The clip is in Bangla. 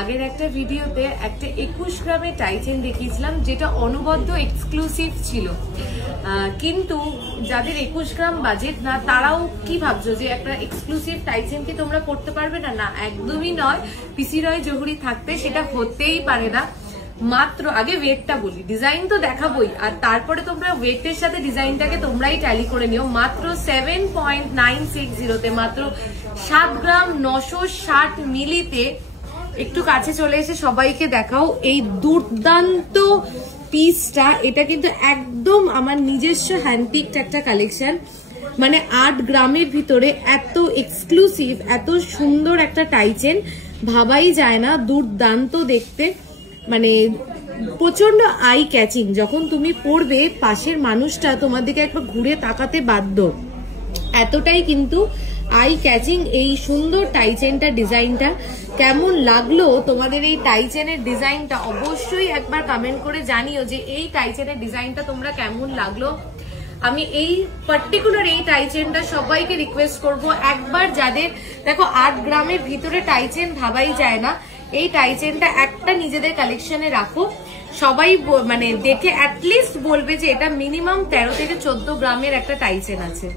আগের একটা ভিডিওতে একটা 21 গ্রামের টাইচেন দেখিয়েছিলাম, যেটা অনবদ্য এক্সক্লুসিভ ছিল। কিন্তু যাদের 21 গ্রাম বাজেট না, তারাও কি ভাবছো যে একটা এক্সক্লুসিভ টাইচেন কি তোমরা করতে পারবে না? না, একদমই নয়। পিসি রয় জহুরি থাকতে সেটা হতেই পারে না। মাত্র আগে ওয়েটটা বলি, ডিজাইন তো দেখাবোই, আর তারপরে তোমরা ওয়েটের সাথে ডিজাইনটাকে তোমরাই ট্যালি করে নিও। মাত্র 7.960 মাত্র 7 গ্রাম 960 মিলিতে। একটু কাছে চলে এসে সবাইকে দেখাও এই দুর্দান্ত পিসটা। এটা কিন্তু একদম আমার নিজস্ব হ্যান্ডপিকড একটা কালেকশন। মানে 8 গ্রামের ভিতরে এত এক্সক্লুসিভ, এত সুন্দর একটা টাইচেন ভাবাই যায় না। দুর্দান্ত দেখতে, মানে প্রচন্ড আই ক্যাচিং। যখন তুমি পড়বে, পাশের মানুষটা তোমার দিকে একবার ঘুরে তাকাতে বাধ্য, এতটাই কিন্তু আই ক্যাচিং এই সুন্দর টাইচেনটা। ডিজাইনটা কেমন লাগলো তোমাদের? এই টাইচেনের ডিজাইনটা অবশ্যই একবার কমেন্ট করে জানিও যে এই টাইচেনের ডিজাইনটা তোমরা কেমন লাগলো। আমি এই পার্টিকুলার এই টাইচেনটা সবাইকে রিকোয়েস্ট করব, একবার যাদের দেখো 8 গ্রামের ভিতরে টাইচেন ভাবাই যায় না, এই টাইচেনটা একটা নিজেদের কালেকশনে রাখো। সবাই মানে দেখে অ্যাটলিস্ট বলবে যে এটা মিনিমাম 13 থেকে 14 গ্রামের একটা টাইচেন আছে।